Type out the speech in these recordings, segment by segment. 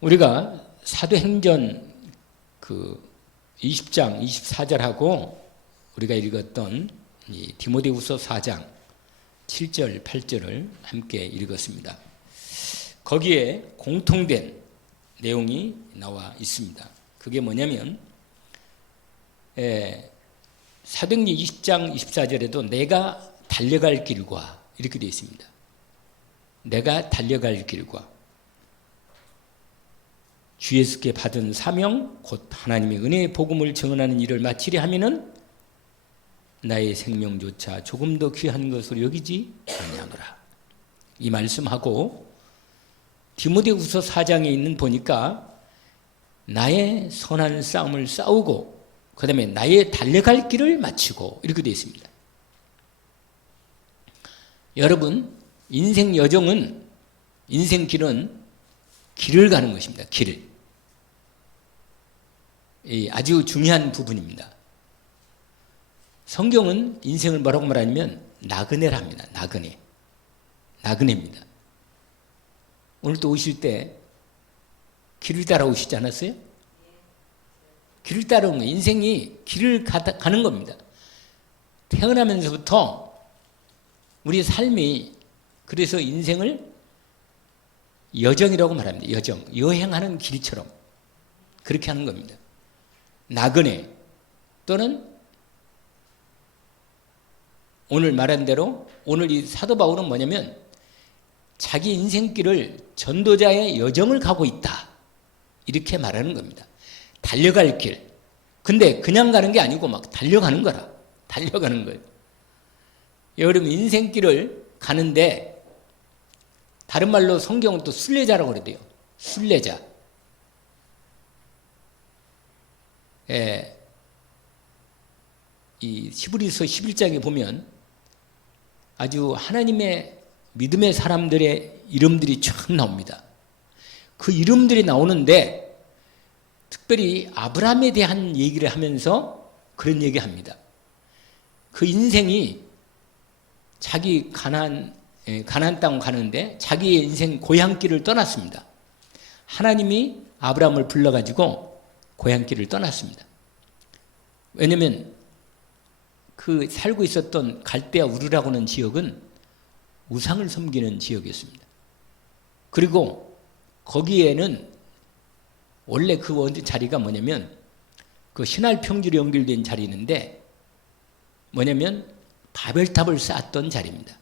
우리가 사도행전 그 20장, 24절하고 우리가 읽었던 이 디모데후서 4장 7절, 8절을 함께 읽었습니다. 거기에 공통된 내용이 나와 있습니다. 그게 뭐냐면 사도행전 20장 24절에도 내가 달려갈 길과 이렇게 되어 있습니다. 내가 달려갈 길과 주 예수께 받은 사명 곧 하나님의 은혜의 복음을 증언하는 일을 마치려 하면은 나의 생명조차 조금 더 귀한 것으로 여기지 아니하노라. 이 말씀하고 디모데후서 4장에 있는 보니까 나의 선한 싸움을 싸우고 그 다음에 나의 달려갈 길을 마치고 이렇게 되어 있습니다. 여러분, 인생 여정은, 인생 길은 길을 가는 것입니다. 길을. 아주 중요한 부분입니다. 성경은 인생을 뭐라고 말하냐면 나그네라 합니다. 나그네. 나그네입니다. 오늘 또 오실 때 길을 따라 오시지 않았어요? 길을 따라온 거예요. 인생이 길을 가는 겁니다. 태어나면서부터 우리 삶이 그래서 인생을 여정이라고 말합니다. 여정. 여행하는 길처럼 그렇게 하는 겁니다. 나그네 또는 오늘 말한 대로 오늘 이 사도 바울은 뭐냐면 자기 인생길을 전도자의 여정을 가고 있다. 이렇게 말하는 겁니다. 달려갈 길. 근데 그냥 가는 게 아니고 막 달려가는 거라. 달려가는 거예요. 여러분 인생길을 가는데 다른 말로 성경은 또 순례자라고 그러대요. 순례자. 이 히브리서 11장에 보면 아주 하나님의 믿음의 사람들의 이름들이 쫙 나옵니다. 그 이름들이 나오는데 특별히 아브라함에 대한 얘기를 하면서 그런 얘기합니다. 그 인생이 자기 가나안 땅 가는데 자기의 인생 고향길을 떠났습니다. 하나님이 아브라함을 불러가지고 고향길을 떠났습니다. 왜냐하면 그 살고 있었던 갈대아 우르라고 하는 지역은 우상을 섬기는 지역이었습니다. 그리고 거기에는 원래 그 자리가 뭐냐면 그 신할 평지로 연결된 자리인데 뭐냐면 바벨탑을 쌓았던 자리입니다.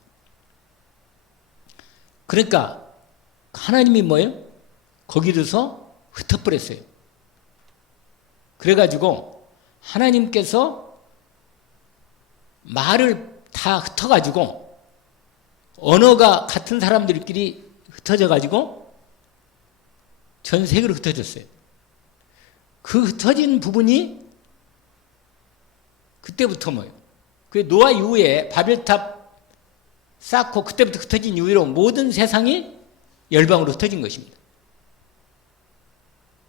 그러니까 하나님이 뭐예요? 거기로서 흩어버렸어요. 그래가지고 하나님께서 말을 다 흩어가지고 언어가 같은 사람들끼리 흩어져가지고 전 세계로 흩어졌어요. 그 흩어진 부분이 그때부터 뭐예요? 그 노아 이후에 바벨탑 쌓고 그때부터 흩어진 이후로 모든 세상이 열방으로 흩어진 것입니다.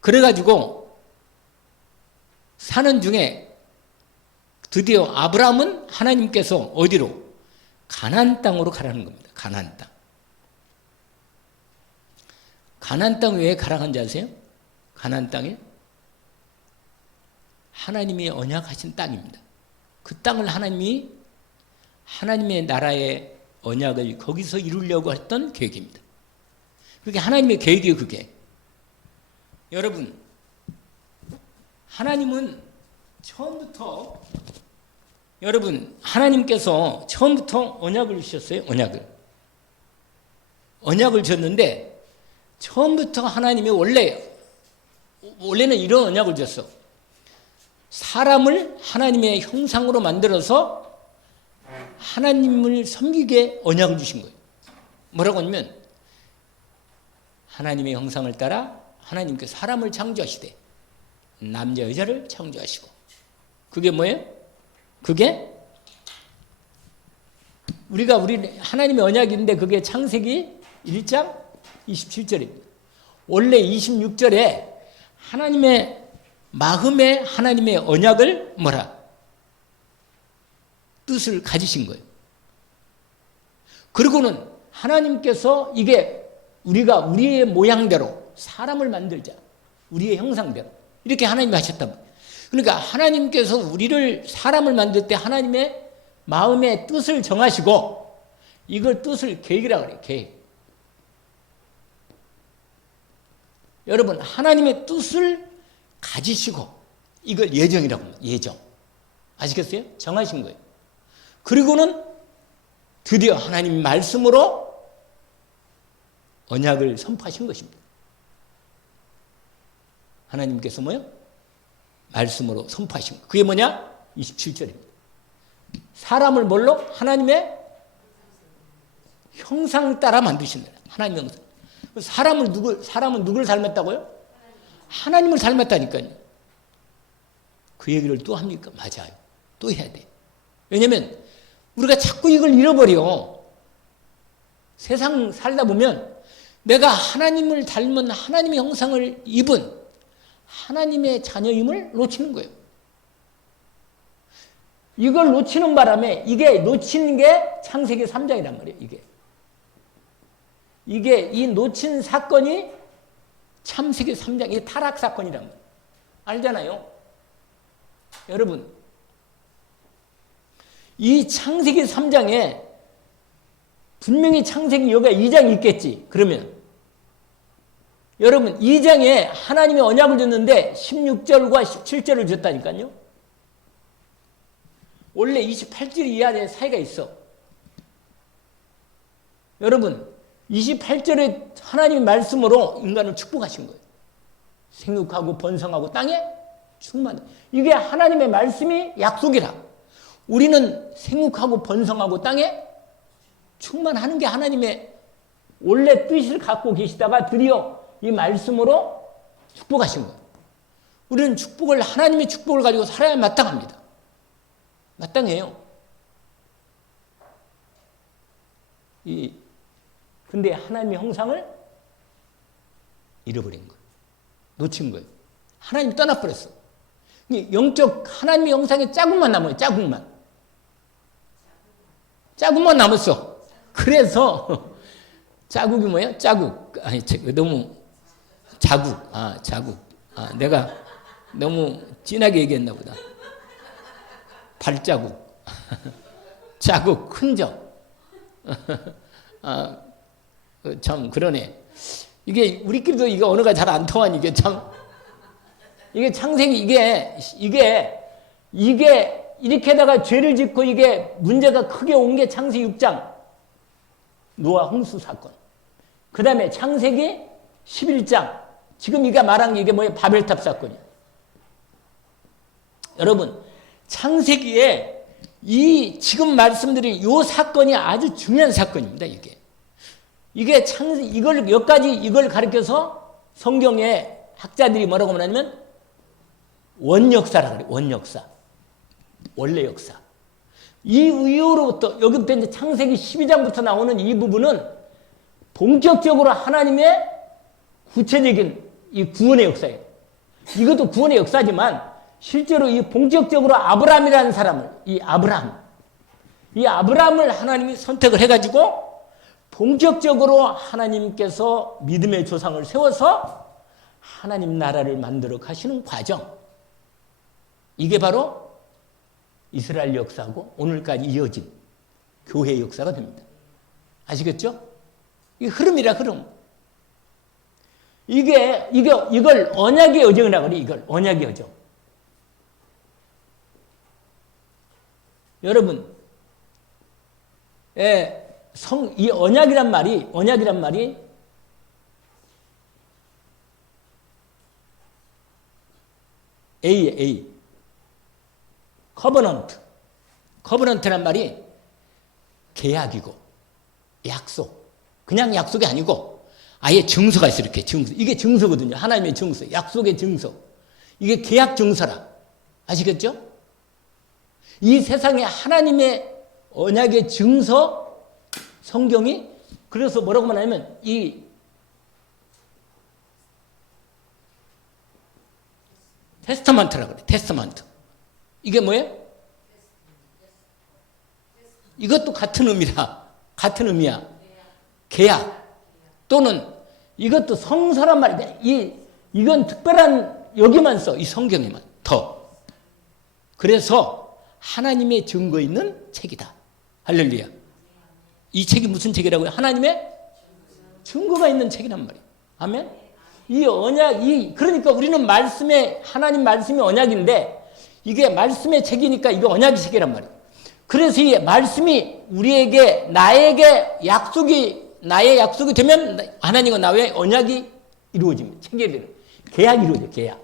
그래가지고 사는 중에 드디어 아브라함은 하나님께서 어디로? 가나안 땅으로 가라는 겁니다. 가나안 땅. 가나안 땅 왜 가라는 줄 아세요? 가나안 땅에 하나님이 언약하신 땅입니다. 그 땅을 하나님이 하나님의 나라의 언약을 거기서 이루려고 했던 계획입니다. 그렇게 하나님의 계획이에요, 그게. 여러분, 하나님은 처음부터 여러분 하나님께서 처음부터 언약을 주셨어요. 언약을 줬는데 처음부터 하나님이 원래는 이런 언약을 줬어. 사람을 하나님의 형상으로 만들어서 하나님을 섬기게 언약을 주신 거예요. 뭐라고 하냐면 하나님의 형상을 따라 하나님께서 사람을 창조하시되 남자 여자를 창조하시고 그게 뭐예요? 그게 우리 하나님의 언약인데 그게 창세기 1장 27절입니다. 원래 26절에 하나님의 마음에 하나님의 언약을 뜻을 가지신 거예요. 그리고는 하나님께서 이게 우리가 우리의 모양대로 사람을 만들자. 우리의 형상대로. 이렇게 하나님이 하셨단 말이에요. 그러니까 하나님께서 우리를 사람을 만들 때 하나님의 마음의 뜻을 정하시고 이걸 뜻을 계획이라고 그래요. 계획. 여러분 하나님의 뜻을 가지시고 이걸 예정이라고 합니다. 예정. 아시겠어요? 정하신 거예요. 그리고는 드디어 하나님 말씀으로 언약을 선포하신 것입니다. 하나님께서 뭐요? 말씀으로 선포하신 거. 그게 뭐냐? 27절입니다. 사람을 뭘로? 하나님의 형상 따라 만드신다. 하나님의 형상. 사람은 누구를 닮았다고요? 하나님을 닮았다니까요. 그 얘기를 또 합니까? 맞아요. 또 해야 돼. 왜냐면 우리가 자꾸 이걸 잃어버려. 세상 살다 보면 내가 하나님을 닮은 하나님의 형상을 입은 하나님의 자녀임을 놓치는 거예요. 이걸 놓치는 바람에 이게 놓치는 게 창세기 3장이란 말이에요. 이게 이 놓친 사건이 창세기 3장, 이게 타락 사건이란 말이에요. 알잖아요. 여러분, 이 창세기 3장에 분명히 창세기 여기가 2장이 있겠지. 그러면 여러분 2장에 하나님의 언약을 줬는데 16절과 17절을 줬다니까요. 원래 28절 이하의 사이가 있어. 여러분 28절에 하나님의 말씀으로 인간을 축복하신 거예요. 생육하고 번성하고 땅에 충만해. 이게 하나님의 말씀이 약속이라. 우리는 생육하고 번성하고 땅에 충만하는 게 하나님의 원래 뜻을 갖고 계시다가 드디어 이 말씀으로 축복하신 거예요. 우리는 하나님의 축복을 가지고 살아야 마땅합니다. 마땅해요. 근데 하나님의 형상을 잃어버린 거예요. 놓친 거예요. 하나님이 떠나버렸어. 영적 하나님의 형상이 자국만 남아요. 자국만 남았어. 그래서 자국이 뭐예요? 자국. 아니 너무 자국. 자국. 내가 너무 진하게 얘기했나 보다. 발자국. 자국, 흔적. 참 그러네. 이게 우리끼리도 이게 언어가 잘 안 통하니 이게 참 이게 창세기 이게 이렇게다가 죄를 짓고 이게 문제가 크게 온 게 창세기 6장 노아 홍수 사건. 그다음에 창세기 11장 지금 이가 말한 게 이게 뭐예요? 바벨탑 사건이야. 여러분 창세기에 이 지금 말씀드린 이 사건이 아주 중요한 사건입니다. 이걸 여기까지 이걸 가르쳐서 성경에 학자들이 뭐라고 말하냐면 원역사라고 그래요. 원역사. 원래 역사. 이 이후로부터 여기부터 이제 창세기 12장부터 나오는 이 부분은 본격적으로 하나님의 구체적인 이 구원의 역사예요. 이것도 구원의 역사지만 실제로 이 본격적으로 아브라함이라는 사람을 이 아브라함을 하나님이 선택을 해가지고 본격적으로 하나님께서 믿음의 조상을 세워서 하나님 나라를 만들어 가시는 과정. 이게 바로 이스라엘 역사하고 오늘까지 이어진 교회의 역사가 됩니다. 아시겠죠? 이 흐름이라 흐름. 이걸 언약의 여정이라고 그래요. 이걸 언약의 여정. 여러분, 이 언약이란 말이 A. 커버넌트란 말이 계약이고 약속. 그냥 약속이 아니고 아예 증서가 있어요. 이렇게 증서. 이게 증서거든요. 하나님의 증서. 약속의 증서. 이게 계약 증서라. 아시겠죠? 이 세상에 하나님의 언약의 증서 성경이 그래서 뭐라고 말하냐면 이 테스터먼트라고 그래요. 테스터먼트. 이게 뭐예요? 이것도 같은 의미야. 계약. 또는 이것도 성서란 말이야. 이건 특별한 여기만 써. 이 성경에만. 더. 그래서 하나님의 증거 있는 책이다. 할렐루야. 이 책이 무슨 책이라고요? 하나님의 증거가 있는 책이란 말이에요. 아멘. 이 언약, 그러니까 우리는 하나님 말씀이 언약인데, 이게 말씀의 책이니까 이게 언약의 책이란 말이에요. 그래서 이 말씀이 나의 약속이 되면 하나님과 나의 언약이 이루어집니다. 체결되는. 계약이 이루어져요, 계약.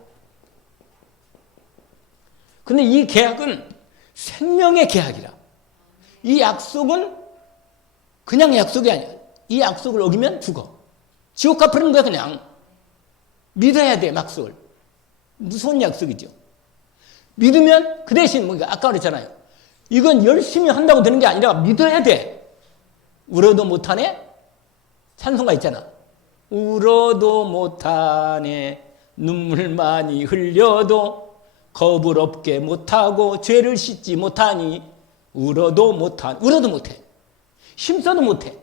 근데 이 계약은 생명의 계약이라. 이 약속은 그냥 약속이 아니야. 이 약속을 어기면 죽어. 지옥 갚으는 거야, 그냥. 믿어야 돼, 약속을. 무서운 약속이죠. 믿으면 그 대신, 아까 그랬잖아요. 이건 열심히 한다고 되는 게 아니라 믿어야 돼. 울어도 못하네? 찬송가 있잖아. 울어도 못하네. 눈물 많이 흘려도 겁을 없게 못하고 죄를 씻지 못하니 울어도 못해. 힘써도 못해.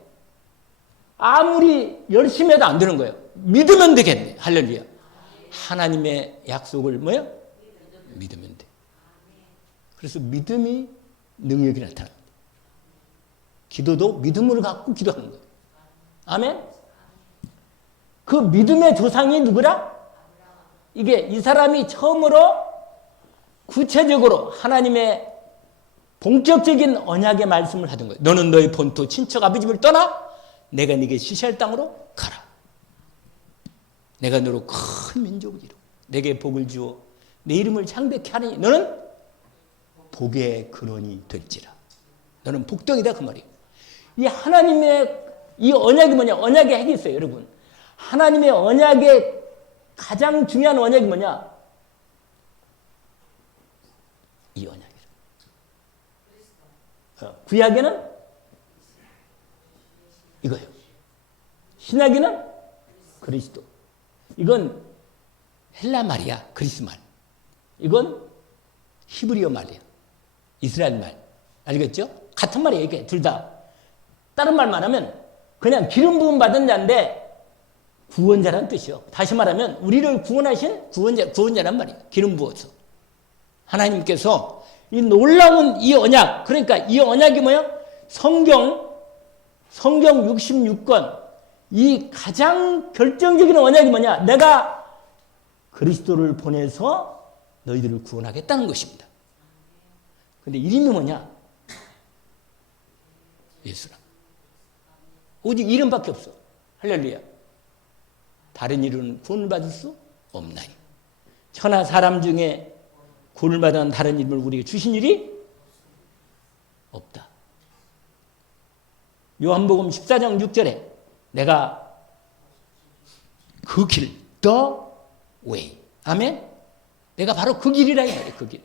아무리 열심히 해도 안 되는 거예요. 믿으면 되겠네. 할렐루야. 하나님의 약속을 믿으면 돼. 그래서 믿음이 능력이 나타납니다. 기도도 믿음을 갖고 기도하는 거예요. 아멘? 그 믿음의 조상이 누구라? 이 사람이 처음으로 구체적으로 하나님의 본격적인 언약의 말씀을 하던 거예요. 너는 너의 본토 친척 아버지 집을 떠나 내가 네게 지시할 땅으로 가라. 내가 너로 큰 민족을 이루고 내게 복을 주어 내 이름을 창백케 하니 너는 복의 근원이 될지라. 너는 복덩이다 그 말이에요. 이 하나님의 이 언약이 뭐냐? 언약의 핵이 있어요, 여러분. 하나님의 언약의 가장 중요한 언약이 뭐냐? 이 언약이에요. 구약에는 이거예요. 신약에는 그리스도. 이건 헬라 말이야, 그리스 말. 이건 히브리어 말이야, 이스라엘 말. 알겠죠? 같은 말이에요, 이게 둘 다. 다른 말만 하면 그냥 기름 부음 받은 자인데 구원자라는 뜻이요. 다시 말하면 우리를 구원하신 구원자란 말이에요. 기름 부어서. 하나님께서 이 놀라운 이 언약, 그러니까 이 언약이 뭐예요? 성경 66권, 이 가장 결정적인 언약이 뭐냐? 내가 그리스도를 보내서 너희들을 구원하겠다는 것입니다. 근데 이름이 뭐냐? 예수라. 오직 이름밖에 없어. 할렐루야. 다른 이름은 구원을 받을 수 없나니. 천하 사람 중에 구원을 받은 다른 이름을 우리에게 주신 일이 없다. 요한복음 14장 6절에 내가 그 길, the way. 아멘? 내가 바로 그 길이라 이 말이에요. 그 길.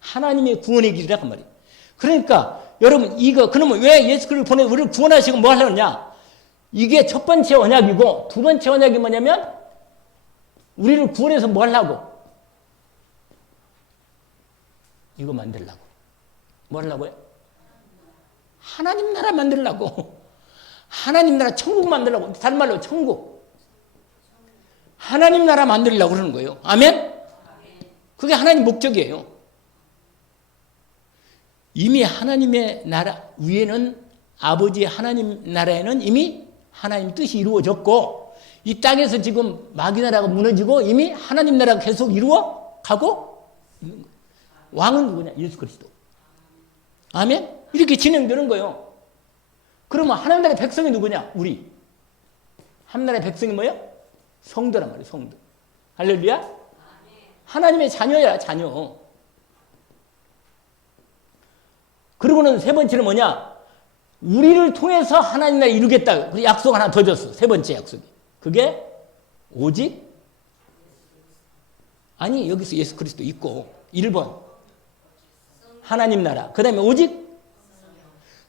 하나님의 구원의 길이라 그 말이에요. 그러니까 여러분 그러면 왜 예수 그리스도를 보내 우리를 구원하시고 뭐 하려느냐? 이게 첫 번째 언약이고 두 번째 언약이 뭐냐면 우리를 구원해서 뭐 하려고? 이거 만들려고. 뭐 하려고요? 하나님 나라 만들려고. 하나님 나라 천국 만들려고. 다른 말로 천국. 하나님 나라 만들려고 그러는 거예요. 아멘? 그게 하나님 목적이에요. 이미 하나님의 나라 위에는 아버지 하나님 나라에는 이미 하나님 뜻이 이루어졌고 이 땅에서 지금 마귀 나라가 무너지고 이미 하나님 나라가 계속 이루어 가고 있는 거예요. 왕은 누구냐? 예수 그리스도. 아멘? 이렇게 진행되는 거예요. 그러면 하나님 나라의 백성이 누구냐? 우리. 하나님 나라의 백성이 뭐예요? 성도란 말이에요. 성도. 할렐루야? 하나님의 자녀야, 자녀. 그리고는 세 번째는 뭐냐? 우리를 통해서 하나님 나라 이루겠다. 그 약속 하나 더 줬어. 세 번째 약속이. 그게 오직 아니 여기서 예수 그리스도 있고 1번 하나님 나라. 그 다음에 오직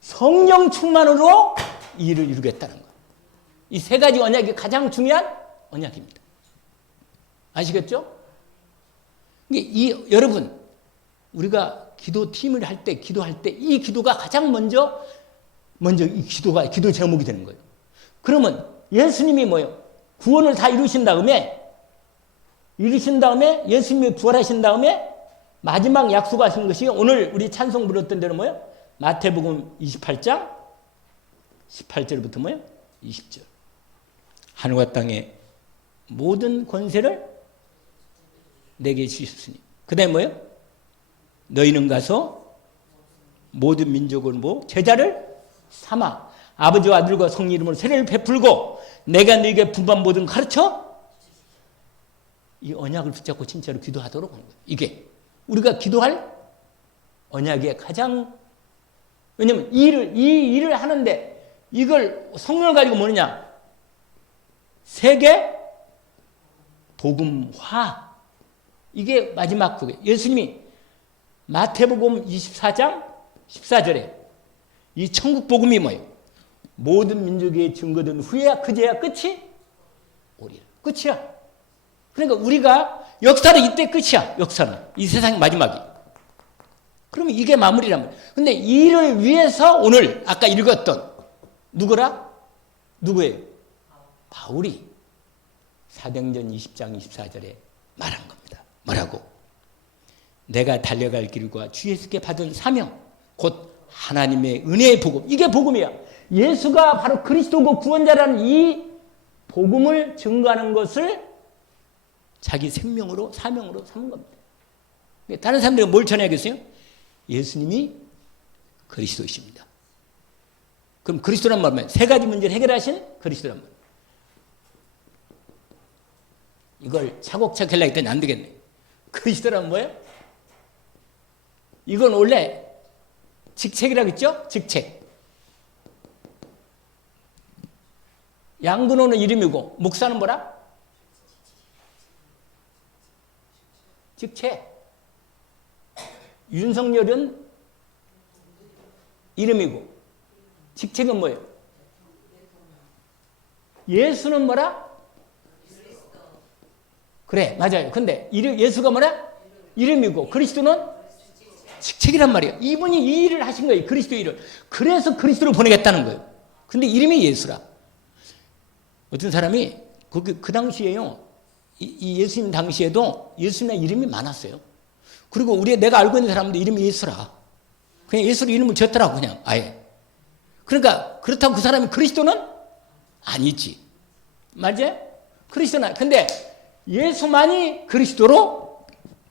성령 충만으로 이 일을 이루겠다는 거예요. 이 세 가지 언약이 가장 중요한 언약입니다. 아시겠죠? 여러분 우리가 기도팀을 할 때 기도할 때 이 기도가 가장 먼저 이 기도 제목이 되는 거예요. 그러면 예수님이 뭐예요? 구원을 다 이루신 다음에 예수님이 부활하신 다음에 마지막 약속하신 것이 오늘 우리 찬송 부렸던 대로 뭐예요? 마태복음 28장 18절부터 뭐예요? 20절. 하늘과 땅의 모든 권세를 내게 주셨으니. 그 다음에 뭐예요? 너희는 가서 모든 민족을 제자를 삼아 아버지와 아들과 성령 이름으로 세례를 베풀고 내가 너희에게 분반 모든 가르쳐 이 언약을 붙잡고 진짜로 기도하도록 하는 거예요. 이게 우리가 기도할 언약의 가장, 왜냐면 이 일을 하는데 이걸 성령을 가지고 뭐느냐? 세계 복음화. 이게 마지막 그게. 예수님이 마태복음 24장 14절에 이 천국 복음이 뭐예요? 모든 민족의 증거된 후에야 그제야 끝이 오리라. 끝이야. 그러니까 우리가 역사는 이때 끝이야. 역사는. 이 세상의 마지막이. 그러면 이게 마무리란 말이야. 근데 이를 위해서 오늘 아까 읽었던 누구라? 누구예요? 바울이 사도행전 20장 24절에 말한 겁니다. 뭐라고? 내가 달려갈 길과 주 예수께 받은 사명 곧 하나님의 은혜의 복음. 이게 복음이야. 예수가 바로 그리스도고 구원자라는 이 복음을 증거하는 것을 자기 생명으로 사명으로 삼은 겁니다. 다른 사람들은 뭘 전해야겠어요? 예수님이 그리스도이십니다. 그럼 그리스도란 말은 세 가지 문제를 해결하신 그리스도란 말. 이걸 차곡차곡 하려고 했더니 안 되겠네. 그리스도란 뭐예요? 이건 원래 직책이라고 했죠? 직책. 양근호는 이름이고 목사는 뭐라? 직책. 윤석열은 이름이고 직책은 뭐예요? 예수는 뭐라? 그래, 맞아요. 근데 예수가 뭐라? 이름이고 그리스도는 직책이란 말이에요. 이분이 이 일을 하신 거예요. 그리스도 일을. 그래서 그리스도를 보내겠다는 거예요. 근데 이름이 예수라. 어떤 사람이 그 당시에요. 이 예수님 당시에도 예수님의 이름이 많았어요. 그리고 내가 알고 있는 사람도 이름이 예수라. 그냥 예수로 이름을 지었더라고, 그냥 아예. 그러니까 그렇다고 그 사람이 그리스도는 아니지. 맞아요? 그리스도는. 근데 예수만이 그리스도로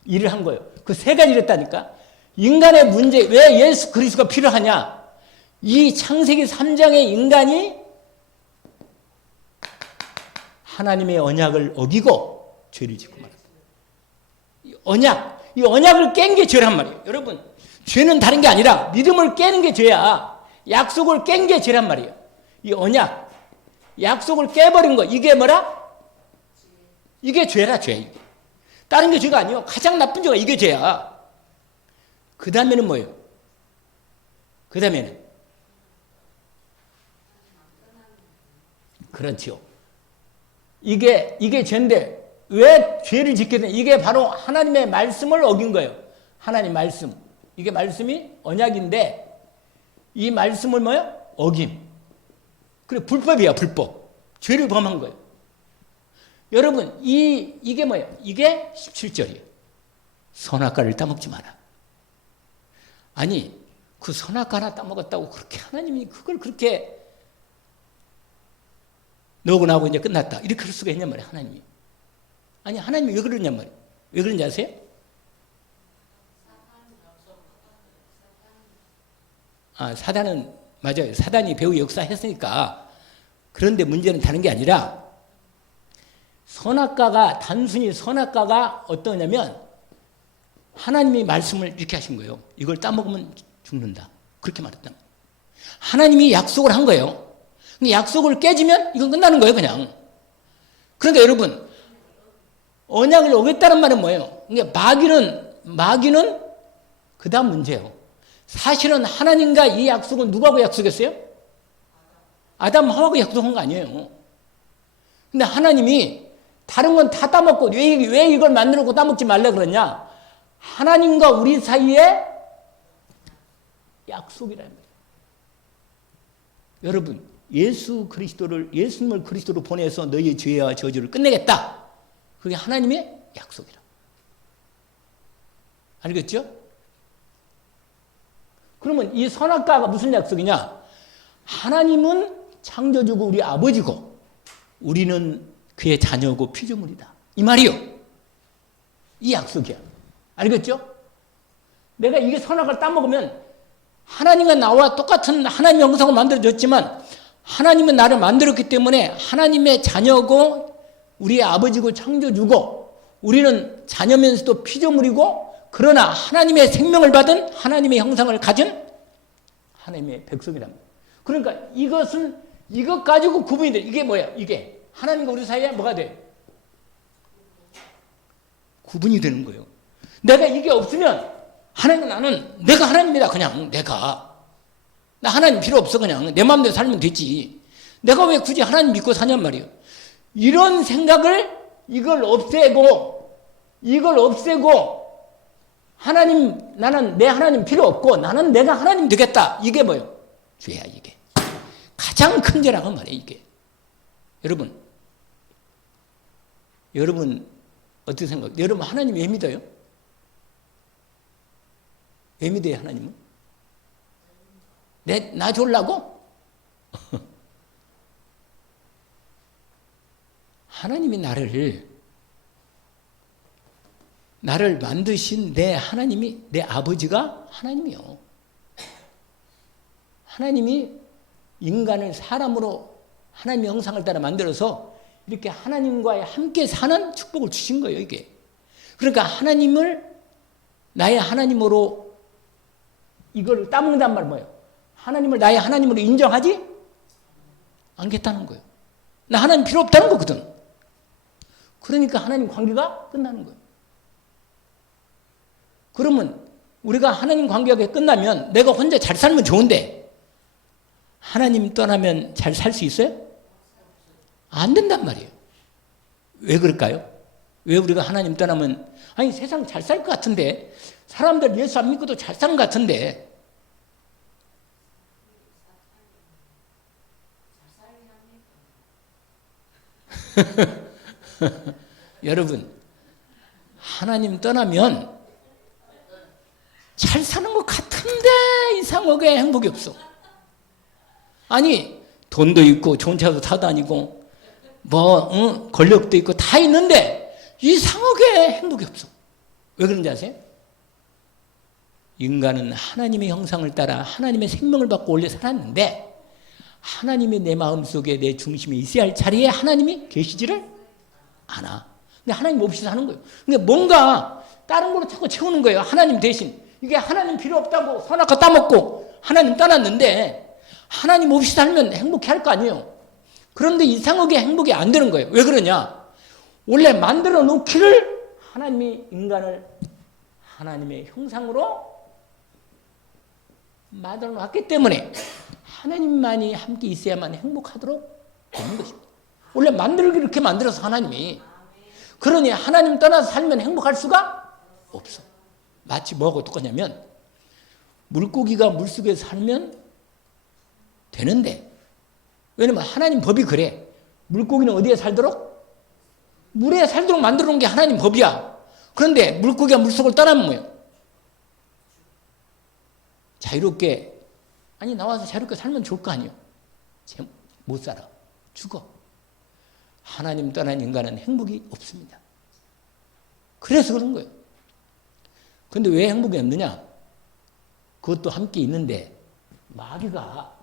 일을 한 거예요. 그 세 가지를 했다니까. 인간의 문제, 왜 예수 그리스도가 필요하냐? 이 창세기 3장의 인간이 하나님의 언약을 어기고 죄를 짓고 말았다. 이 언약을 깬 게 죄란 말이에요. 여러분, 죄는 다른 게 아니라 믿음을 깨는 게 죄야. 약속을 깬 게 죄란 말이에요. 이 언약, 약속을 깨버린 거, 이게 뭐라? 이게 죄라, 죄. 다른 게 죄가 아니에요. 가장 나쁜 죄가 이게 죄야. 그 다음에는 뭐예요? 그 다음에는 그렇지요. 이게 죄인데 왜 죄를 짓게 되냐? 이게 바로 하나님의 말씀을 어긴 거예요. 하나님 말씀. 이게 말씀이 언약인데 이 말씀을 뭐예요? 어김. 그래, 불법이야, 불법. 죄를 범한 거예요. 여러분, 이게 뭐예요? 이게 17절이에요. 선악과를 따먹지 마라. 아니, 그 선악과 하나 따먹었다고 그렇게 하나님이 그걸 그렇게 너하고 나하고 이제 끝났다. 이렇게 할 수가 있냔 말이에요, 하나님이. 아니, 하나님이 왜 그러냔 말이에요. 왜 그런지 아세요? 사단은, 맞아요. 사단이 배후 역사했으니까. 그런데 문제는 다른 게 아니라, 단순히 선악과가 어떠냐면, 하나님이 말씀을 이렇게 하신 거예요. 이걸 따먹으면 죽는다. 그렇게 말했다. 하나님이 약속을 한 거예요. 근데 약속을 깨지면 이건 끝나는 거예요, 그냥. 그러니까 여러분, 언약을 어겼다는 말은 뭐예요? 그러니까 마귀는 그 다음 문제예요. 사실은 하나님과 이 약속은 누구하고 약속했어요? 아담 하와하고 약속한 거 아니에요. 근데 하나님이 다른 건 다 따먹고 왜 이걸 만들고 따먹지 말라 그러냐? 하나님과 우리 사이에 약속이라는 거예요. 여러분, 예수님을 그리스도로 보내서 너희의 죄와 저주를 끝내겠다. 그게 하나님의 약속이라. 알겠죠? 그러면 이 선악과가 무슨 약속이냐? 하나님은 창조주고 우리 아버지고 우리는 그의 자녀고 피조물이다. 이 말이요. 이 약속이야. 알겠죠? 내가 이게 선악을 따먹으면 하나님과 나와 똑같은 하나님의 형상을 만들어줬지만 하나님은 나를 만들었기 때문에 하나님의 자녀고 우리의 아버지고 창조주고 우리는 자녀면서도 피조물이고 그러나 하나님의 생명을 받은 하나님의 형상을 가진 하나님의 백성이랍니다. 그러니까 이것 가지고 구분이 돼. 이게 뭐야? 이게 하나님과 우리 사이에 뭐가 돼? 구분이 되는 거예요. 내가 이게 없으면 나는 내가 하나님이다. 그냥 나 하나님 필요 없어. 그냥 내 마음대로 살면 되지. 내가 왜 굳이 하나님 믿고 사냔 말이에요. 이런 생각을 이걸 없애고 나는 내 하나님 필요 없고 나는 내가 하나님 되겠다. 이게 뭐예요? 죄야 이게. 가장 큰 죄라고 말이에요 이게. 여러분 어떻게 생각해요? 여러분 하나님 왜 믿어요? 왜 믿어요 하나님은? 나 졸라고? 하나님이 나를 만드신 내 하나님이 내 아버지가 하나님이요. 하나님이 인간을 사람으로 하나님의 형상을 따라 만들어서 이렇게 하나님과 함께 사는 축복을 주신 거예요 이게. 그러니까 하나님을 나의 하나님으로 이걸 따먹는단 말 뭐예요? 하나님을 나의 하나님으로 인정하지 않겠다는 거예요. 나 하나님 필요 없다는 거거든. 그러니까 하나님 관계가 끝나는 거예요. 그러면 우리가 하나님 관계가 끝나면 내가 혼자 잘 살면 좋은데 하나님 떠나면 잘 살 수 있어요? 안 된단 말이에요. 왜 그럴까요? 왜 우리가 하나님 떠나면 세상 잘 살 것 같은데 사람들 예수 안 믿고도 잘 사는 것 같은데 여러분 하나님 떠나면 잘 사는 것 같은데 이상하게 행복이 없어. 돈도 있고 좋은 차도 타고 다니고 권력도 있고 다 있는데 이상하게 행복이 없어. 왜 그런지 아세요? 인간은 하나님의 형상을 따라 하나님의 생명을 받고 원래 살았는데 하나님이 내 마음속에 내 중심에 있어야 할 자리에 하나님이 계시지를 않아. 근데 하나님 없이 사는 거예요. 그러니까 뭔가 다른 걸로 자꾸 채우는 거예요. 하나님 대신. 이게 하나님 필요 없다고 선악과 따먹고 하나님 떠났는데 하나님 없이 살면 행복해 할 거 아니에요. 그런데 이상하게 행복이 안 되는 거예요. 왜 그러냐? 원래 만들어 놓기를 하나님이 인간을 하나님의 형상으로 만들어 놨기 때문에 하나님만이 함께 있어야만 행복하도록 되는 것입니다. 원래 만들기 이렇게 만들어서 하나님이. 그러니 하나님 떠나서 살면 행복할 수가 없어. 마치 뭐하고 똑같냐면 물고기가 물속에 살면 되는데 왜냐면 하나님 법이 그래. 물고기는 어디에 살도록? 물에 살도록 만들어 놓은 게 하나님 법이야. 그런데 물고기가 물속을 떠나면 뭐예요? 자유롭게 나와서 자유롭게 살면 좋을 거 아니에요. 못 살아. 죽어. 하나님 떠난 인간은 행복이 없습니다. 그래서 그런 거예요. 그런데 왜 행복이 없느냐? 그것도 함께 있는데 마귀가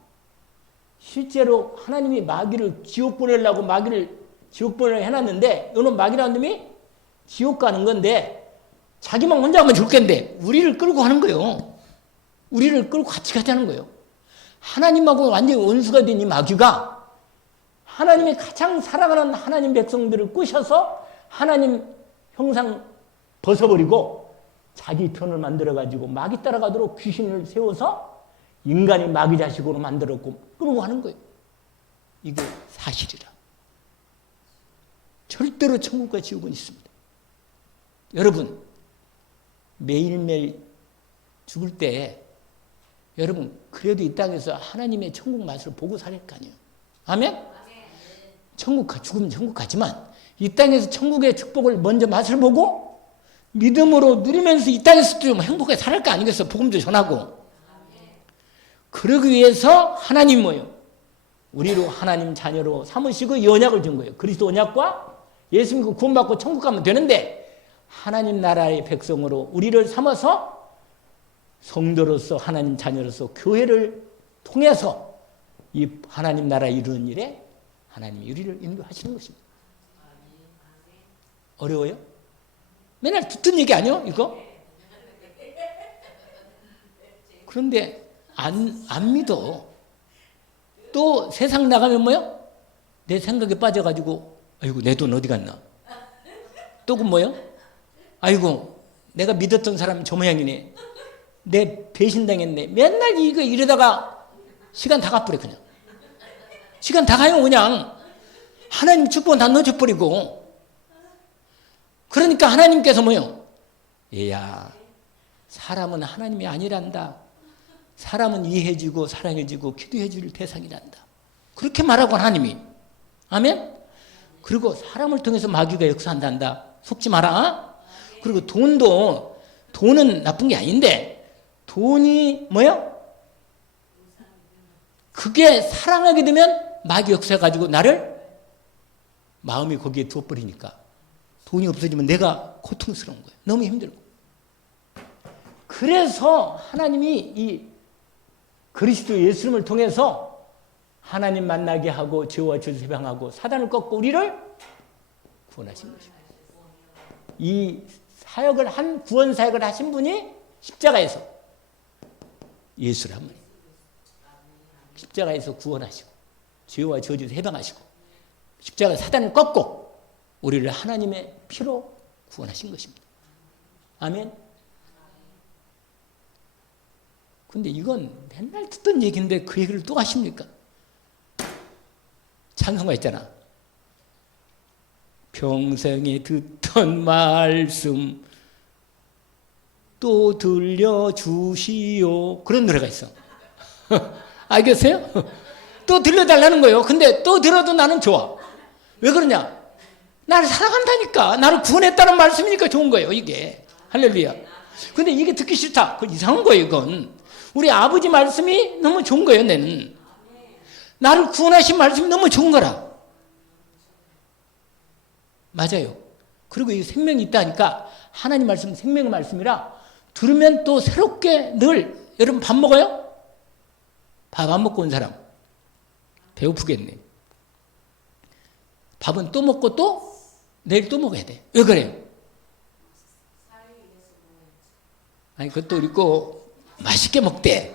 실제로 하나님이 마귀를 지옥 보내려고 마귀를 지옥 보내려 해놨는데 이놈 마귀라는 놈이 지옥 가는 건데 자기만 혼자 가면 좋겠는데 우리를 끌고 가는 거예요. 우리를 끌고 같이 가자는 거예요. 하나님하고 완전히 원수가 된 이 마귀가 하나님의 가장 사랑하는 하나님 백성들을 꼬셔서 하나님 형상 벗어버리고 자기 편을 만들어가지고 마귀 따라가도록 귀신을 세워서 인간이 마귀 자식으로 만들었고 끌고 가는 거예요. 이게 사실이라. 절대로 천국과 지옥은 있습니다. 여러분 매일매일 죽을 때 여러분 그래도 이 땅에서 하나님의 천국 맛을 보고 살 거 아니에요. 아멘? 죽으면 천국 가지만 이 땅에서 천국의 축복을 먼저 맛을 보고 믿음으로 누리면서 이 땅에서 좀 행복하게 살을 거 아니겠어? 복음도 전하고. 그러기 위해서 하나님 뭐예요? 우리로 하나님 자녀로 삼으시고 이 언약을 준 거예요. 그리스도 언약과 예수 믿고 구원받고 천국 가면 되는데 하나님 나라의 백성으로 우리를 삼아서 성도로서 하나님 자녀로서 교회를 통해서 이 하나님 나라 이루는 일에 하나님이 우리를 인도하시는 것입니다. 어려워요? 맨날 듣던 얘기 아니요? 이거? 그런데 안 믿어. 또 세상 나가면 뭐요? 내 생각에 빠져가지고 아이고 내 돈 어디 갔나? 또 그 뭐요? 아이고 내가 믿었던 사람이 저 모양이네. 내 배신당했네. 맨날 이거 이러다가 시간 다 가버려 그냥. 시간 다 가요 그냥. 하나님 축복은 다 넣어줘버리고. 그러니까 하나님께서 뭐요? 얘야 사람은 하나님이 아니란다. 사람은 이해해주고 사랑해주고 기도해줄 대상이란다. 그렇게 말하고 하나님이. 아멘? 그리고 사람을 통해서 마귀가 역사한단다. 속지 마라. 그리고 돈은 나쁜 게 아닌데 돈이 뭐야? 그게 사랑하게 되면 마귀 역사해가지고 나를 마음이 거기에 두어버리니까 돈이 없어지면 내가 고통스러운 거예요. 너무 힘들고. 그래서 하나님이 이 그리스도 예수님을 통해서 하나님 만나게 하고 죄와 죄를 해방하고 사단을 꺾고 우리를 구원하신 것입니다. 이 사역을 구원 사역을 하신 분이 십자가에서 예수란 말이에요. 십자가에서 구원하시고 죄와 저주를 해방하시고 십자가 사단을 꺾고 우리를 하나님의 피로 구원하신 것입니다. 아멘. 근데 이건 맨날 듣던 얘기인데 그 얘기를 또 하십니까? 찬송가 있잖아. 평생에 듣던 말씀 또 들려주시오. 그런 노래가 있어. 알겠어요? 또 들려달라는 거예요. 근데 또 들어도 나는 좋아. 왜 그러냐? 나를 사랑한다니까. 나를 구원했다는 말씀이니까 좋은 거예요. 이게. 할렐루야. 근데 이게 듣기 싫다. 그건 이상한 거예요. 이건. 우리 아버지 말씀이 너무 좋은 거예요. 나는. 나를 구원하신 말씀이 너무 좋은 거라. 맞아요. 그리고 이 생명이 있다니까 하나님 말씀 생명의 말씀이라 들으면 또 새롭게 늘. 여러분 밥 먹어요? 밥 안 먹고 온 사람 배고프겠네. 밥은 또 먹고 또 내일 또 먹어야 돼. 왜 그래요? 아니 그것도 있고 맛있게 먹대.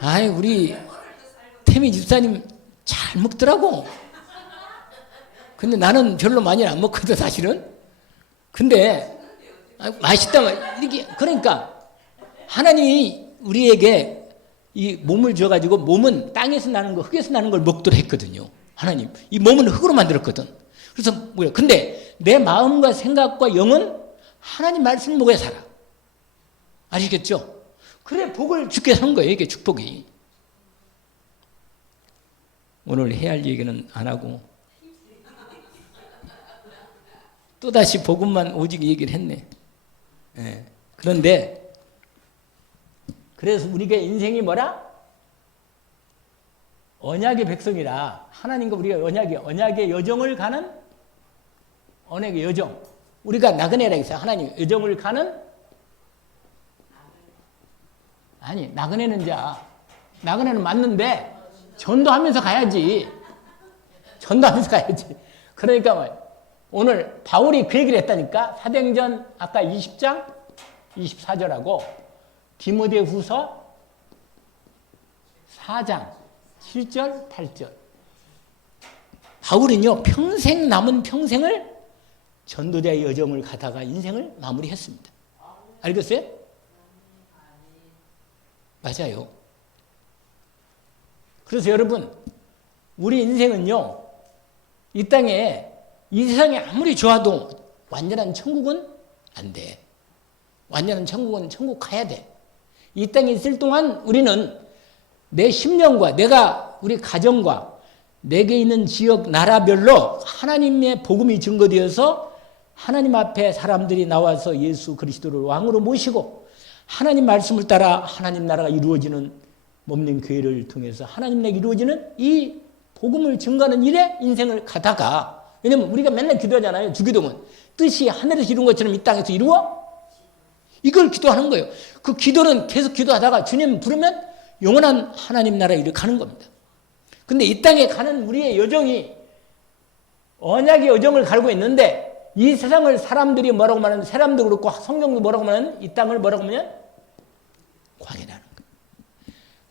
아이 우리 태미 집사님 잘 먹더라고. 근데 나는 별로 많이 안 먹거든 사실은. 근데 맛있다 이렇게. 그러니까 하나님이 우리에게 이 몸을 줘가지고 몸은 땅에서 나는 거 흙에서 나는 걸 먹도록 했거든요. 하나님 이 몸은 흙으로 만들었거든. 그래서 뭐야? 근데 내 마음과 생각과 영은 하나님 말씀을 먹어야 살아. 아시겠죠? 그래 복을 주게 하는 거예요. 이게 축복이. 오늘 해야 할 얘기는 안 하고 또다시 복음만 오직 얘기를 했네. 예. 그런데 그래서 우리가 인생이 뭐라? 언약의 백성이라 하나님과 우리가 언약의 여정을 가는 언약의 여정. 우리가 나그네라 했어요. 하나님 여정을 가는 아니 나그네는 맞는데 전도하면서 가야지. 전도하면서 가야지. 그러니까 오늘 바울이 그 얘기를 했다니까. 사도행전 아까 20장 24절하고 디모데후서 4장 7절 8절. 바울은요 평생 남은 평생을 전도자의 여정을 가다가 인생을 마무리했습니다. 알겠어요? 맞아요. 그래서 여러분 우리 인생은요 이 땅에 이 세상이 아무리 좋아도 완전한 천국은 안 돼. 완전한 천국은 천국 가야 돼. 이 땅에 있을 동안 우리는 내 심령과 내가 우리 가정과 내게 있는 지역, 나라별로 하나님의 복음이 증거되어서 하나님 앞에 사람들이 나와서 예수 그리스도를 왕으로 모시고 하나님 말씀을 따라 하나님 나라가 이루어지는 몸된 교회를 통해서 하나님 나라가 이루어지는 이 복음을 증거하는 일에 인생을 가다가, 왜냐면 우리가 맨날 기도하잖아요. 주기도문. 뜻이 하늘에서 이룬 것처럼 이 땅에서 이루어? 이걸 기도하는 거예요. 그 기도는 계속 기도하다가 주님 부르면 영원한 하나님 나라에 가는 겁니다. 근데 이 땅에 가는 우리의 여정이 언약의 여정을 갈고 있는데 이 세상을 사람들이 뭐라고 말하는, 사람도 그렇고 성경도 뭐라고 말하는, 이 땅을 뭐라고 하면 광야라는 거예요.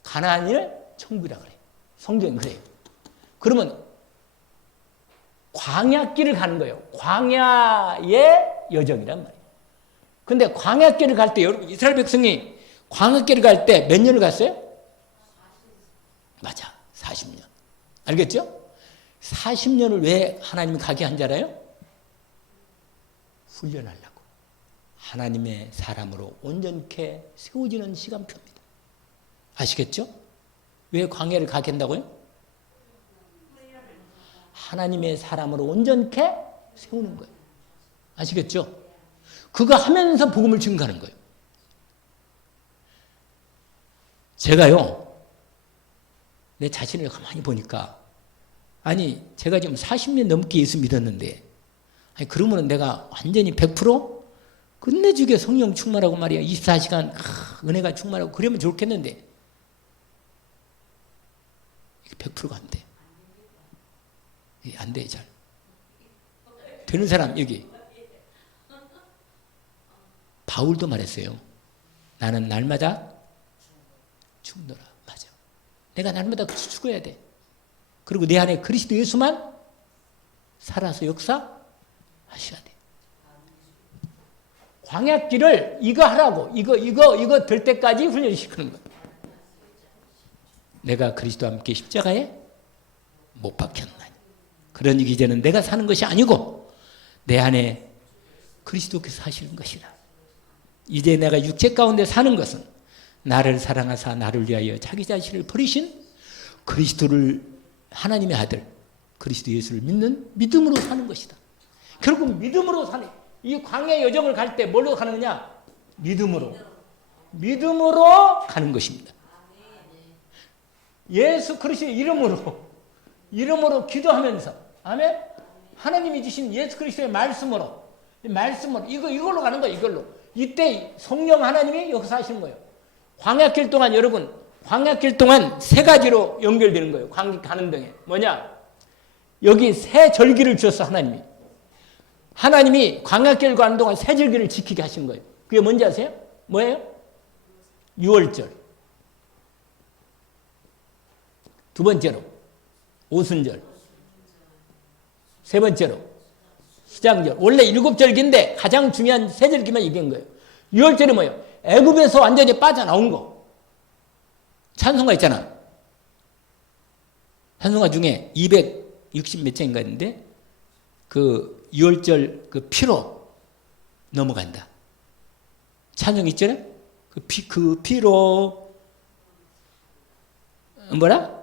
가나안을 천국이라 그래요. 성경은 그래요. 그러면 광야길을 가는 거예요. 광야의 여정이란 말이에요. 근데 광야길을 갈 때, 여러분 이스라엘 백성이 광야길을 갈 때 몇 년을 갔어요? 맞아. 40년. 알겠죠? 40년을 왜 하나님이 가게 한 줄 알아요? 훈련하려고. 하나님의 사람으로 온전케 세워지는 시간표입니다. 아시겠죠? 왜 광야를 가게 한다고요? 하나님의 사람으로 온전케 세우는 거예요. 아시겠죠? 그거 하면서 복음을 증거하는 거예요. 제가요, 내 자신을 가만히 보니까, 아니, 제가 지금 40년 넘게 예수 믿었는데, 아니, 그러면 내가 완전히 100% 끝내주게 성령 충만하고 말이야. 24시간, 은혜가 충만하고, 그러면 좋겠는데, 100%가 안 돼. 안 돼, 잘. 되는 사람, 여기. 바울도 말했어요. 나는 날마다 죽노라. 맞아. 내가 날마다 죽어야 돼. 그리고 내 안에 그리스도 예수만 살아서 역사하셔야 돼. 광야길을 이거 하라고, 이거 될 때까지 훈련시키는 거야. 내가 그리스도와 함께 십자가에 못 박혔나니. 그러니 이제는 내가 사는 것이 아니고 내 안에 그리스도께서 사시는 것이라. 이제 내가 육체 가운데 사는 것은 나를 사랑하사 나를 위하여 자기 자신을 버리신 그리스도를, 하나님의 아들 그리스도 예수를 믿는 믿음으로 사는 것이다. 결국 믿음으로 사는, 이 광야의 여정을 갈 때 뭘로 가느냐? 믿음으로 가는 것입니다. 예수 그리스도의 이름으로 기도하면서, 아멘. 하나님이 주신 예수 그리스도의 말씀으로 이걸로 가는 거예요. 이걸로. 이때 성령 하나님이 역사하시는 거예요. 광야길 동안, 여러분, 광야길 동안 세 가지로 연결되는 거예요. 가는 등에. 뭐냐? 여기 새 절기를 주셨어, 하나님이. 하나님이 광야길 가는 동안 새 절기를 지키게 하신 거예요. 그게 뭔지 아세요? 뭐예요? 6월절. 두 번째로 오순절. 세 번째로 수장절. 원래 7절기인데 가장 중요한 세 절기만 얘기한 거예요. 6월절이 뭐예요? 애굽에서 완전히 빠져나온 거. 찬송가 있잖아. 찬송가 중에 260 몇 장인가 있는데 그 6월절 그 피로 넘어간다. 찬송 있잖아요. 그 피로 뭐라?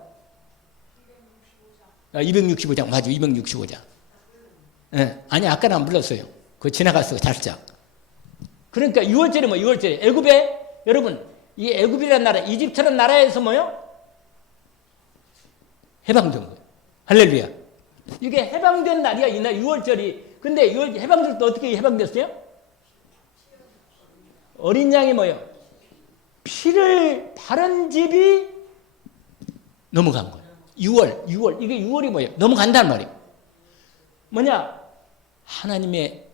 265장. 맞아. 265장. 네. 아니, 아까는 안 불렀어요. 그거 지나갔어, 살짝. 그러니까 6월절이 뭐 6월절이. 애굽에, 여러분, 이 애굽이라는 나라, 이집트라는 나라에서 뭐요? 해방된 거예요. 할렐루야. 이게 해방된 날이야, 이날 6월절이. 근데 해방될 때 어떻게 해방됐어요? 어린 양이 뭐요? 피를 바른 집이 넘어간 거예요. 6월. 이게 6월이 뭐예요? 넘어간단 말이에요. 뭐냐? 하나님의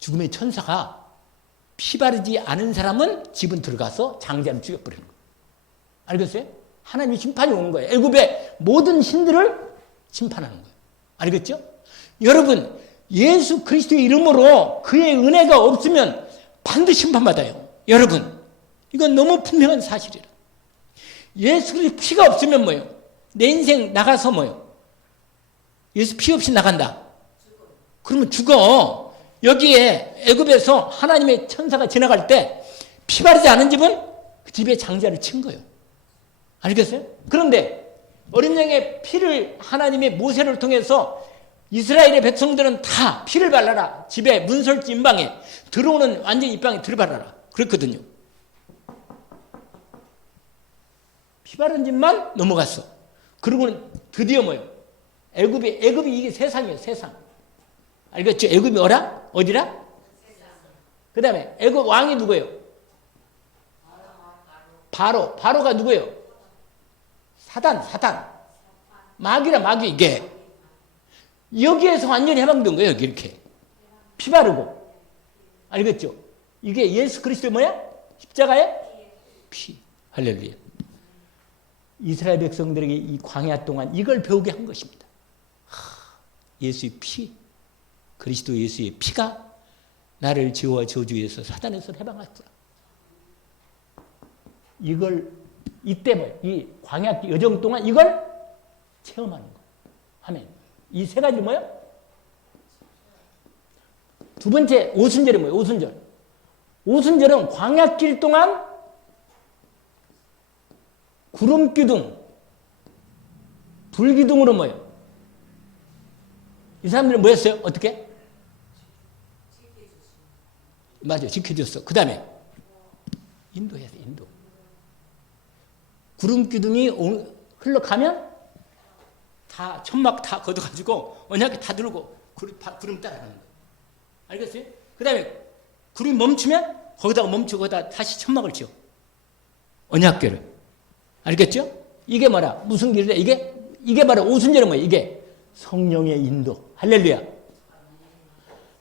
죽음의 천사가 피 바르지 않은 사람은 집은 들어가서 장자를 죽여버리는 거예요. 알겠어요? 하나님의 심판이 오는 거예요. 애굽의 모든 신들을 심판하는 거예요. 알겠죠? 여러분, 예수 그리스도의 이름으로 그의 은혜가 없으면 반드시 심판받아요. 여러분, 이건 너무 분명한 사실이라. 예수 그리스도 피가 없으면 뭐예요? 내 인생 나가서 뭐예요? 예수 피 없이 나간다. 그러면 죽어. 여기에 애굽에서 하나님의 천사가 지나갈 때 피 바르지 않은 집은 그 집에 장자를 친 거예요. 알겠어요? 그런데 어린 양의 피를 하나님의 모세를 통해서 이스라엘의 백성들은 다 피를 발라라. 집에 문설지 임방에 들어오는 완전 입방에 들어발라라. 그랬거든요. 피 바른 집만 넘어갔어. 그러고는 드디어 뭐예요? 애굽이 이게 세상이에요. 세상. 알겠죠? 애굽이 어디라? 그 다음에 애굽 왕이 누구예요? 바로가 누구예요? 사단. 마귀 이게. 여기에서 완전히 해방된 거예요. 여기 이렇게. 피 바르고. 알겠죠? 이게 예수 그리스도의 뭐야? 십자가의 피. 할렐루야. 이스라엘 백성들에게 이 광야 동안 이걸 배우게 한 것입니다. 예수의 피. 그리스도 예수의 피가 나를 죄와 저주에서 사단에서 해방했구나. 이걸 이때 뭐예요? 이 광야 여정 동안 이걸 체험하는 거. 아멘. 이 세 가지 뭐예요? 두 번째 오순절이 뭐예요? 오순절. 오순절은 광야길 동안 구름기둥, 불기둥으로 뭐예요? 이 사람들은 뭐였어요? 어떻게? 맞아요. 지켜줬어. 그 다음에 인도해서 인도. 구름기둥이 흘러가면 다 천막 다 걷어가지고 언약궤 다 들고 구름 따라가는 거예요. 알겠어요? 그 다음에 구름이 멈추면 거기다가 멈추고 거기다 다시 천막을 치워. 언약궤를. 알겠죠? 이게 뭐라? 무슨 길이래? 이게 바로 오순절은 뭐예요? 이게 성령의 인도. 할렐루야.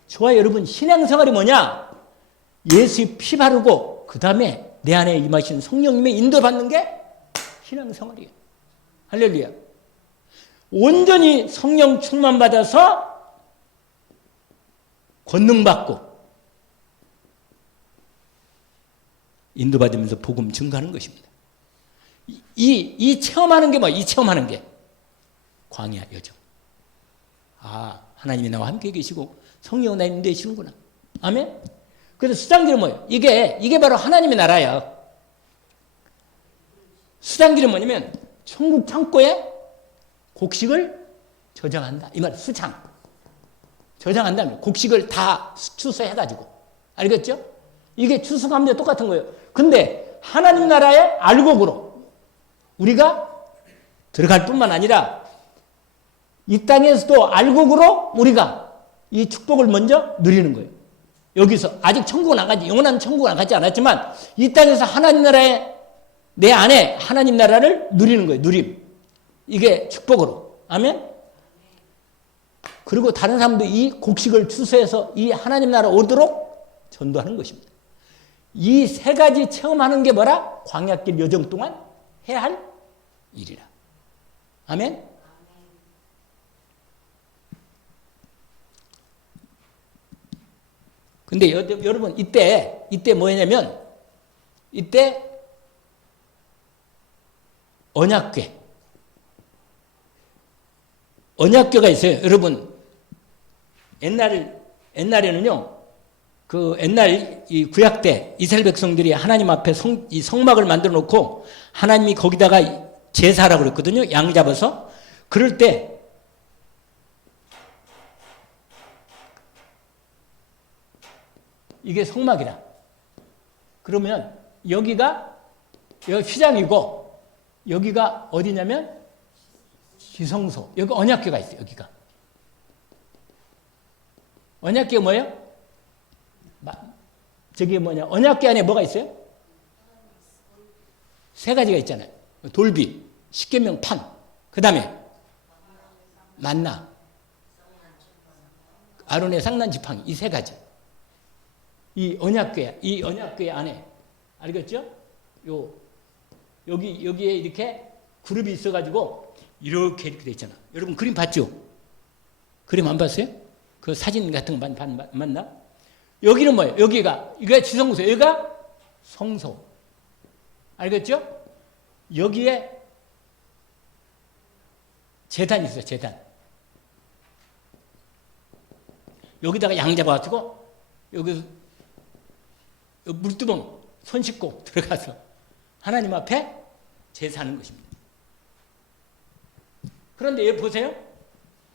저와 여러분 신앙생활이 뭐냐? 예수의 피 바르고 그 다음에 내 안에 임하신 성령님의 인도받는 게 신앙생활이에요. 할렐루야. 온전히 성령 충만받아서 권능받고 인도받으면서 복음 증거하는 것입니다. 이 체험하는 게 뭐야? 이 체험하는 게 광야 여정. 아, 하나님이 나와 함께 계시고 성령 나 인도해 주시는구나. 아멘. 그래서 수장길은 뭐예요? 이게 바로 하나님의 나라야. 수장길은 뭐냐면 천국 창고에 곡식을 저장한다. 이 말 수창. 저장한다면 곡식을 다 추수해가지고. 알겠죠? 이게 추수감도 똑같은 거예요. 근데 하나님 나라의 알곡으로 우리가 들어갈 뿐만 아니라 이 땅에서도 알곡으로 우리가 이 축복을 먼저 누리는 거예요. 여기서 아직 천국은 안 가지, 영원한 천국은 안 가지 않았지만 이 땅에서 하나님 나라의 내 안에 하나님 나라를 누리는 거예요. 누림. 이게 축복으로. 아멘? 그리고 다른 사람도 이 곡식을 추수해서 이 하나님 나라 오도록 전도하는 것입니다. 이 세 가지 체험하는 게 뭐라? 광야길 여정 동안 해야 할 일이라. 아멘? 근데 여러분 이때 뭐냐면 이때 언약궤가 있어요. 여러분 옛날에는요. 그 옛날 이 구약 때 이스라엘 백성들이 하나님 앞에 이 성막을 만들어 놓고 하나님이 거기다가 제사하라고 그랬거든요. 양 잡아서. 그럴 때 이게 성막이다. 그러면 여기가 휘장이고 여기가 어디냐면 지성소. 여기 언약궤가 있어요. 여기가. 언약궤가 뭐예요? 저기 뭐냐? 언약궤 안에 뭐가 있어요? 세 가지가 있잖아요. 돌비, 십계명 판, 그 다음에 만나, 아론의 상난 지팡이. 이 세 가지. 이 언약궤 안에 알겠죠? 여기에 이렇게 그룹이 있어가지고 이렇게 돼 있잖아. 여러분 그림 봤죠? 그림 안 봤어요? 그 사진 같은 거 맞나? 여기는 뭐예요? 이게 지성소, 여기가 성소. 알겠죠? 여기에 제단이 있어요. 제단. 여기다가 양 잡아가지고 여기 물두멍 손 씻고 들어가서 하나님 앞에 제사하는 것입니다. 그런데 여기 보세요.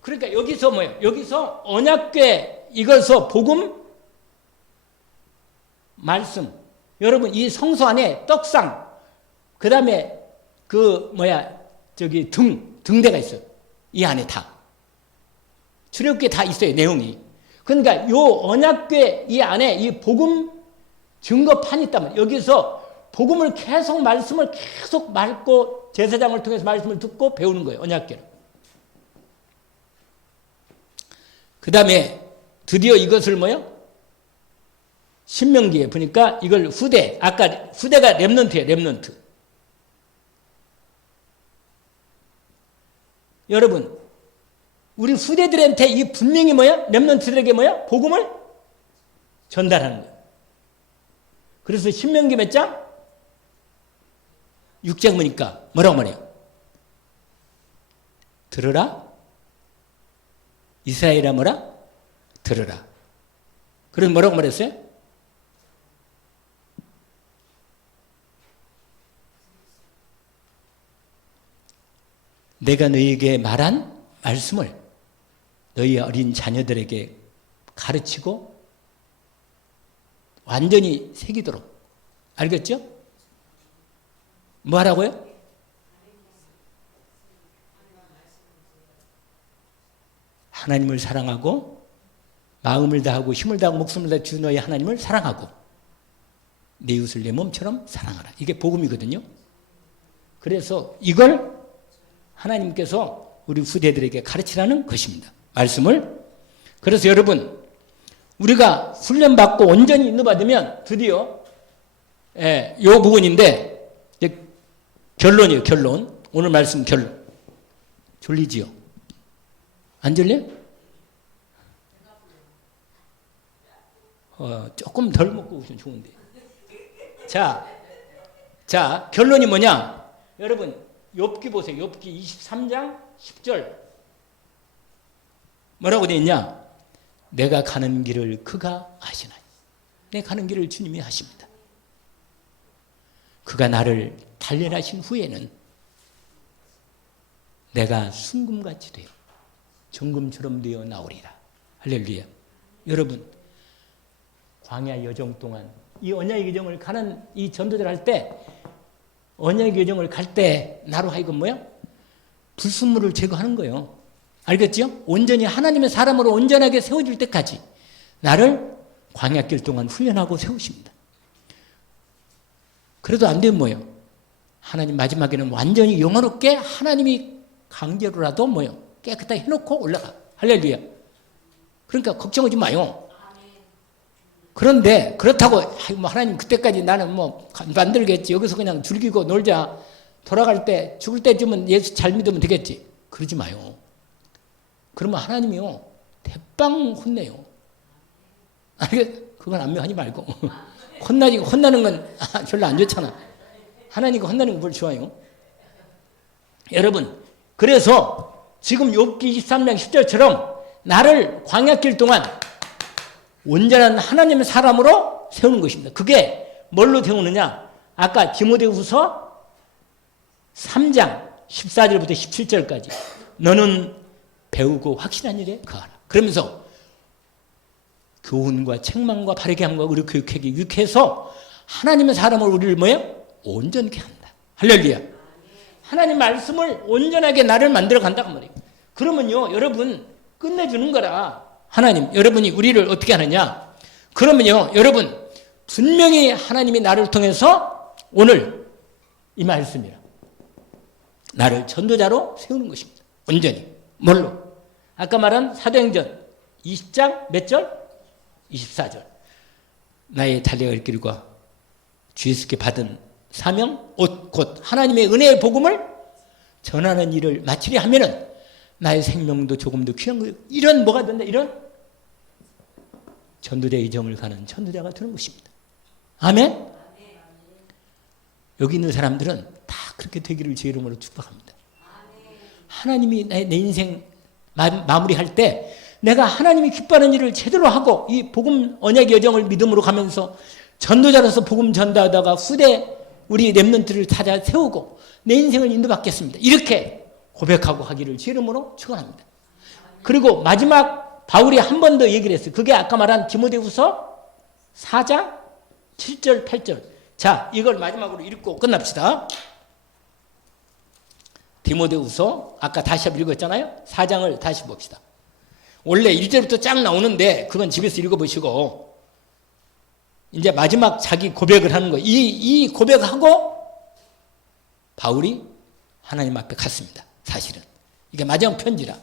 그러니까 여기서 뭐예요? 여기서 언약궤 이것서 복음 말씀. 여러분 이 성소 안에 떡상 그 다음에 등대가 있어요. 이 안에 다. 출애굽기에 다 있어요. 내용이. 그러니까 요 언약궤 이 안에 이 복음 증거판이 있다면 여기서 복음을 계속 말씀을 계속 말고 제사장을 통해서 말씀을 듣고 배우는 거예요. 언약궤를. 그 다음에 드디어 이것을 뭐요? 신명기에 보니까 이걸 후대, 아까 후대가 렘넌트예요. 렘넌트. 여러분 우리 후대들한테 이 분명히 뭐야? 렘넌트들에게 뭐야? 복음을 전달하는 거예요. 그래서 신명기 몇 장? 6장 보니까 뭐라고 말해요? 들으라. 이스라엘아 뭐라? 들으라. 그래서 뭐라고 말했어요? 내가 너희에게 말한 말씀을 너희 어린 자녀들에게 가르치고 완전히 새기도록. 알겠죠? 뭐 하라고요? 하나님을 사랑하고 마음을 다하고 힘을 다하고 목숨을 다해 주 너희 하나님을 사랑하고 내 이웃을 내 몸처럼 사랑하라. 이게 복음이거든요. 그래서 이걸 하나님께서 우리 후대들에게 가르치라는 것입니다. 말씀을. 그래서 여러분 우리가 훈련받고 온전히 인도받으면 드디어 요 부분인데 결론이에요. 결론. 오늘 말씀 결론. 졸리지요? 안 졸려요? 조금 덜 먹고 오시면 좋은데. 자, 결론이 뭐냐? 여러분, 욥기 보세요. 욥기 23장 10절. 뭐라고 되어 있냐? 내가 가는 길을 그가 아시나니. 내 가는 길을 주님이 아십니다. 그가 나를 단련하신 후에는 내가 순금같이 되어 정금처럼 되어 나오리라. 할렐루야. 여러분, 광야 여정 동안 이 언약의 여정을 가는 이 전도자를 할 때 언약의 여정을 갈 때 나로 하여금 뭐야? 불순물을 제거하는 거예요. 알겠죠? 온전히 하나님의 사람으로 온전하게 세워질 때까지 나를 광야길 동안 훈련하고 세우십니다. 그래도 안 되면 뭐예요? 하나님 마지막에는 완전히 영원롭게 하나님이 강제로라도 뭐예요? 깨끗하게 해놓고 올라가. 할렐루야. 그러니까 걱정하지 마요. 그런데 그렇다고 뭐 하나님 그때까지 나는 뭐 만들겠지. 여기서 그냥 즐기고 놀자. 돌아갈 때 죽을 때쯤은 예수 잘 믿으면 되겠지. 그러지 마요. 그러면 하나님이요 대빵 혼내요. 그건 안면하지 말고 혼나는 건 별로 안 좋잖아. 하나님과 혼나는 건 별로 좋아요. 여러분 그래서 지금 욥기 23장 10절처럼 나를 광야길 동안 온전한 하나님의 사람으로 세우는 것입니다. 그게 뭘로 세우느냐? 아까 디모데후서 3장 14절부터 17절까지 너는 배우고 확신한 일에 거하라. 그러면서 교훈과 책망과 바르게 함과 의로 교육하기 유익해서 하나님의 사람을 우리를 뭐예요? 온전케 한다. 할렐루야. 하나님 말씀을 온전하게 나를 만들어 간다고 말이에요. 그러면요 여러분 끝내주는 거라. 하나님 여러분이 우리를 어떻게 하느냐? 그러면요 여러분 분명히 하나님이 나를 통해서 오늘 이 말씀이라 나를 전도자로 세우는 것입니다. 온전히. 뭘로? 아까 말한 사도행전 20장 몇 절? 24절. 나의 달려갈 길과 주 예수께 받은 사명 곧 하나님의 은혜의 복음을 전하는 일을 마치려 하면은 나의 생명도 조금 더 귀한 거예요. 이런 뭐가 된다? 이런 전도자의 이정을 가는 전도자가 되는 것입니다. 아멘? 여기 있는 사람들은 다 그렇게 되기를 제 이름으로 축복합니다. 하나님이 내 인생 마무리할 때 내가 하나님이 기뻐하는 일을 제대로 하고 이 복음 언약의 여정을 믿음으로 가면서 전도자로서 복음 전도하다가 후대 우리 렘넌트를 찾아 세우고 내 인생을 인도받겠습니다. 이렇게 고백하고 하기를 주 이름으로 축원합니다. 그리고 마지막 바울이 한 번 더 얘기를 했어요. 그게 아까 말한 디모데후서 4장 7절 8절. 자, 이걸 마지막으로 읽고 끝납시다. 디모데후서 아까 다시 한번 읽었잖아요. 4장을 다시 봅시다. 원래 1절부터 쫙 나오는데 그건 집에서 읽어보시고 이제 마지막 자기 고백을 하는 거예요. 이 고백하고 바울이 하나님 앞에 갔습니다. 사실은 이게 마지막 편지라.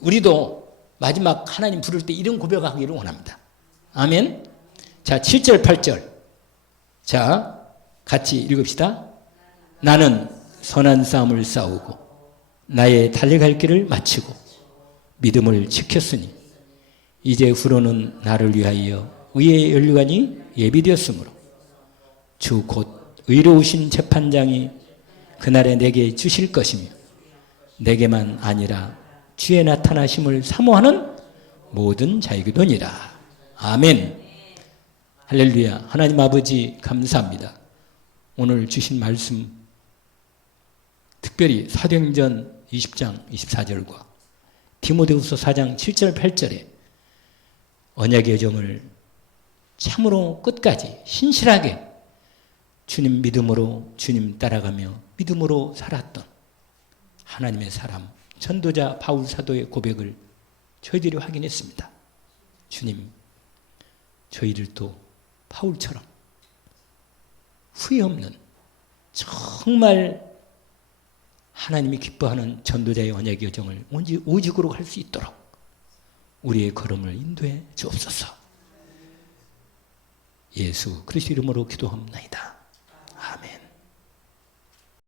우리도 마지막 하나님 부를 때 이런 고백하기를 원합니다. 아멘. 자, 7절 8절. 자, 같이 읽읍시다. 나는 선한 싸움을 싸우고 나의 달려갈 길을 마치고 믿음을 지켰으니 이제 후로는 나를 위하여 의의 연류관이 예비되었으므로 주 곧 의로우신 재판장이 그날에 내게 주실 것이며 내게만 아니라 주의 나타나심을 사모하는 모든 자에게도니라. 아멘. 할렐루야. 하나님 아버지 감사합니다. 오늘 주신 말씀 특별히 사도행전 20장 24절과 디모데후서 4장 7절 8절에 언약의 여정을 참으로 끝까지 신실하게 주님 믿음으로 주님 따라가며 믿음으로 살았던 하나님의 사람 전도자 바울 사도의 고백을 저희들이 확인했습니다. 주님, 저희들도 바울처럼 후회 없는 정말 하나님이 기뻐하는 전도자의 언약의 여정을 오직으로 할 수 있도록 우리의 걸음을 인도해 주옵소서. 예수 그리스도 이름으로 기도합니다.